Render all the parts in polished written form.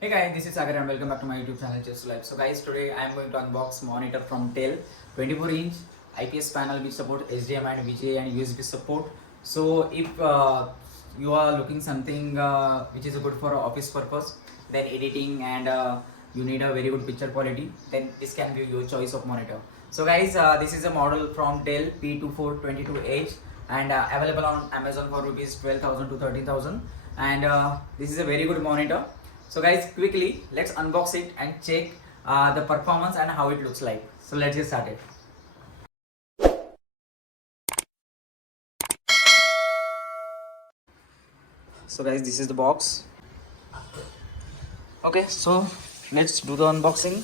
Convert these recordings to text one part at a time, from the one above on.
Hey guys, this is Sagar and welcome back to my YouTube channel Chess Life. So guys, today I am going to unbox monitor from Dell 24-inch IPS panel which support HDMI and VGA and USB support. So if you are looking something which is good for office purpose, then editing and you need a very good picture quality, then this can be your choice of monitor. So guys, this is a model from Dell P2422H and available on Amazon for rupees 12,000 to 13,000, and this is a very good monitor. So guys, quickly let's unbox it and check the performance and how it looks like. So let's get started. So guys, this is the box. Okay, so let's do the unboxing.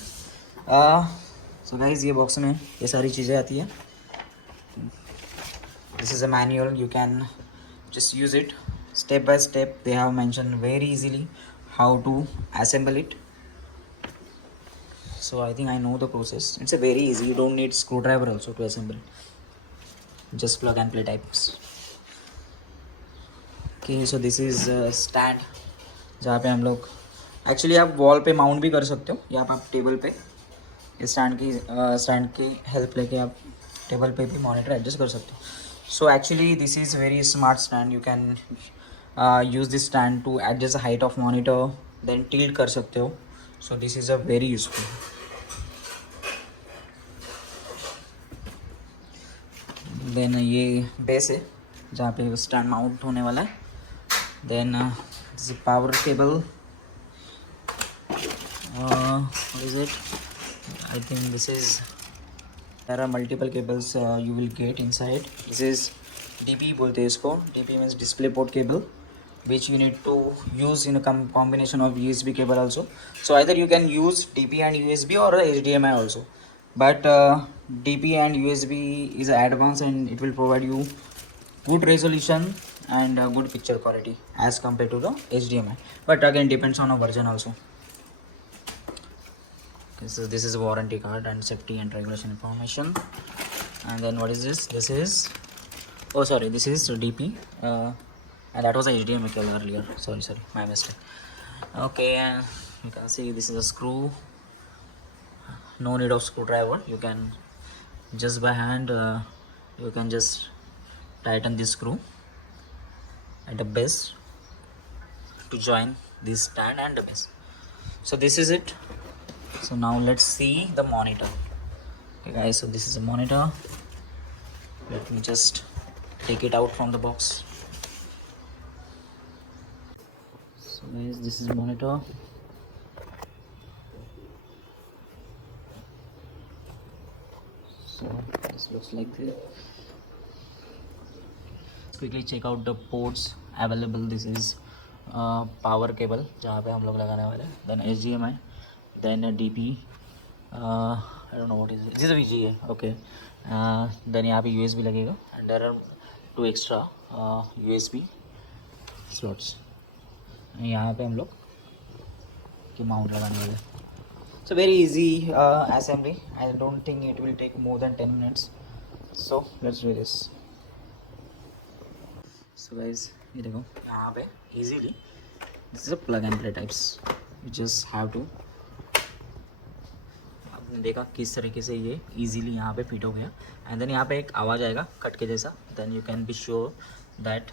So guys, ये box में ये सारी चीज़ें आती है. This is a manual. You can just use it step by step. They have mentioned very easily how to assemble it. So I think I know the process. It's a very easy. You don't need screwdriver also to assemble it. Just plug and play types. Okay, so this is stand जहाँ पे हम लोग actually आप wall पे mount भी कर सकते हो या आप टेबल पे स्टैंड की हेल्प लेके आप टेबल पे भी मॉनिटर एडजस्ट कर सकते हो. So actually this is very smart stand. You can use this stand to adjust the height of monitor, then tilt कर सकते हो. So this is a very useful. Then ये बेस है जहाँ पे स्टैंड माउंट होने वाला है. Then this is power cable. What is it? I think this is. There are multiple cables you will get inside. This is DP बोलते हैं इसको. DP means display port cable, which you need to use in a combination of USB cable also. So either you can use DP and USB or HDMI also. But DP and USB is advanced and it will provide you good resolution and good picture quality as compared to the HDMI, but again depends on a version also. This is a warranty card and safety and regulation information. And then what is this? This is, oh sorry, this is DP and that was a HDMI cable earlier. Sorry, my mistake. Okay, and you can see this is a screw. No need of screwdriver. You can just by hand you can just tighten this screw at the base to join this stand and the base. So this is it. So now let's see the monitor. Okay guys, so this is a monitor. Let me just take it out from the box. So guys, this is monitor. So this looks like this. Quickly check out the ports available. This is power cable जहाँ पे हम लोग लगाने वाले हैं. Then HDMI, then DP. I don't know what is it. This is a VGA. Okay. Then यहाँ पे USB लगेगा and there are two extra USB slots. यहाँ पे हम लोग की माउंट लगाने वाले. So very easy assembly. I don't think it will take more than 10 minutes. So let's do this. So guys, ये देखो यहाँ पे easily this is a plug and play types. You just have to. आपने देखा किस तरीके से ये easily यहाँ पे फिट हो गया. एंड देन यहाँ पे एक आवाज़ आएगा कट के जैसा. Then you can be sure that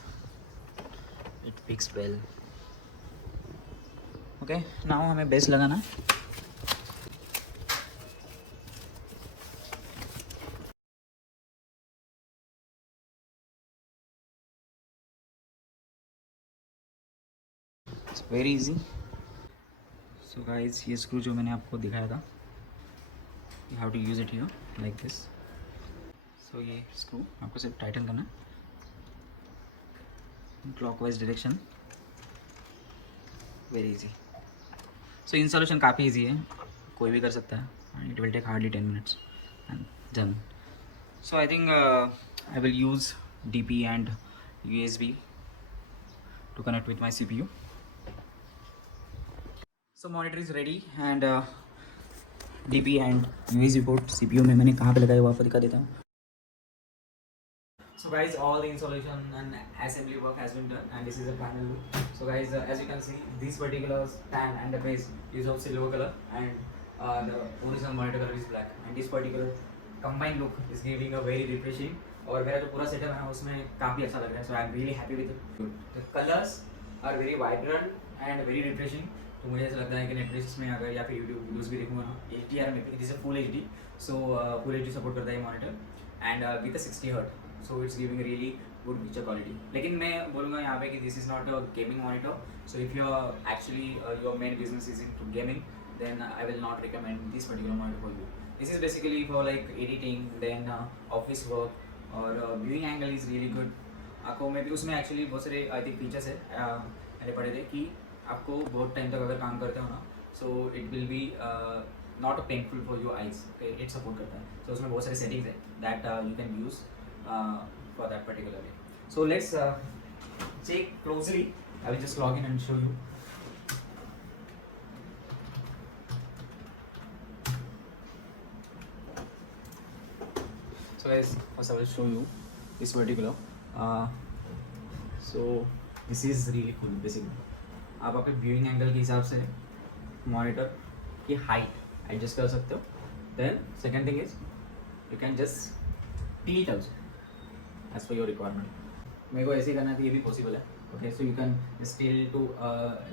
it fix well. Okay, now हमें बेस लगाना है. It's very easy. So guys, ये स्क्रू जो मैंने आपको दिखाया था, you have to use it here like this. So ये स्क्रू आपको सिर्फ टाइटन करना है clockwise direction. Very easy. So installation काफ़ी इजी है, कोई भी कर सकता है. And it will take hardly 10 minutes and done. So I think I will use DP and USB to connect with my CPU. So monitor is ready and DP and USB port CPU में मैंने कहाँ पे लगाया हुआ आपको दिखा देता हूँ. So guys, all the installation and assembly work has been done, and this is a final look. So guys, as you can see, this particular stand and the base is of silver color, and the original monitor color is black, and this particular combined look is giving a very refreshing. और मेरा जो पूरा setup है उसमें काफ़ी अच्छा लग रहा है. So I'm really happy with it. The colors are very vibrant and very refreshing. तो मुझे ऐसा लगता है कि नेटफ्लिक्स में अगर या फिर यूट्यूब वीडियोस भी देखूंगा ना, HDR में भी, this is full HD. So full HD support करता है ये monitor, and with 60 hertz. So it's giving really good picture quality. लेकिन मैं बोलूँगा यहाँ पे कि this is not a gaming monitor. So if you are actually your main business is into gaming, then I will not recommend this particular monitor for you. This is basically for like editing, then office work, और viewing angle is really good. आपको मैं भी उसमें actually बहुत सारे I think features है मैंने पढ़े थे कि आपको बहुत टाइम तक अगर काम करते हो ना, so it will be not painful for your eyes. It support करता है. सो उसमें बहुत सारे सेटिंग्स है that you can use for that particular way. So let's check closely. I will just log in and show you. So guys, first I will show you this particular. So this is really cool. Basically, आप अपने viewing angle के हिसाब से monitor की height adjust कर सकते हो. Then second thing is you can just tilt also as per your requirement. मेरे को ऐसे करना है तो ये भी possible है. Okay, so you can just tilt to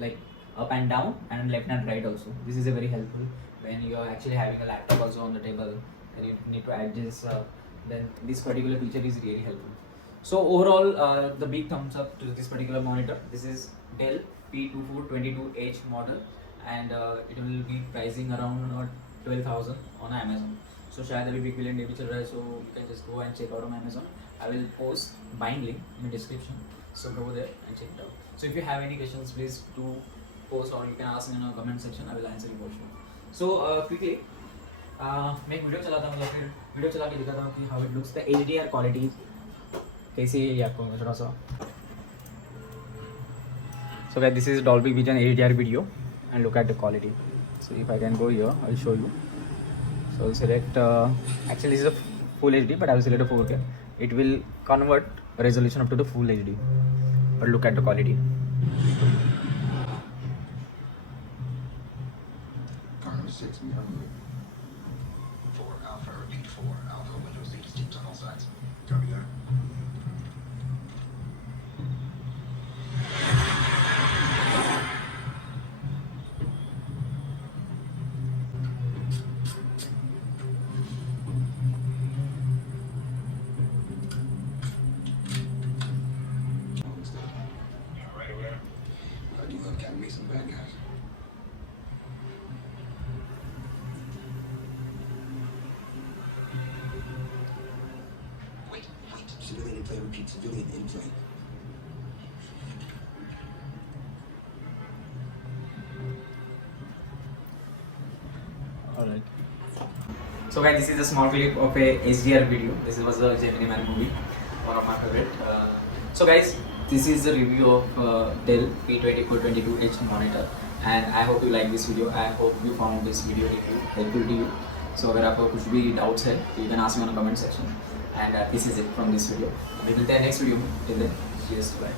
like up and down and left and right also. This is a very helpful when you are actually having a laptop also on the table and you need to adjust. Then this particular feature is really helpful. So overall, the big thumbs up to this particular monitor. This is Dell P2422H model, and it will be pricing around 12,000 on Amazon. So शायद अभी big billion day भी चल रहा है, so you can just go and check out on Amazon. I will post buying link in the description, so go there and check it out. So if you have any questions, please do post, or you can ask me in the comment section. I will answer you for sure. So quickly. मैं एक video चलाता हूँ या फिर video चला के दिखाता हूँ कि how it looks. The HDR quality कैसी है ये आपको थोड़ा सा. So guys, this is Dolby vision HDR video and look at the quality. So if I can go here I will show you. So I will select actually this is a full HD, but I will select a 4K. It will convert resolution up to the full HD, but look at the quality. Civilian in play, repeat, civilian in play. Alright. So guys, this is a small clip of a HDR video. This was a Gemini Man movie, one of my favorite. So guys, this is the review of Dell P2422H monitor, and I hope you like this video. I hope you found this video review helpful to you. So अगर आपको कुछ भी doubts है, you can ask me on the comment section. And this is it from this video. We will see you next video. Till then, cheers, bye.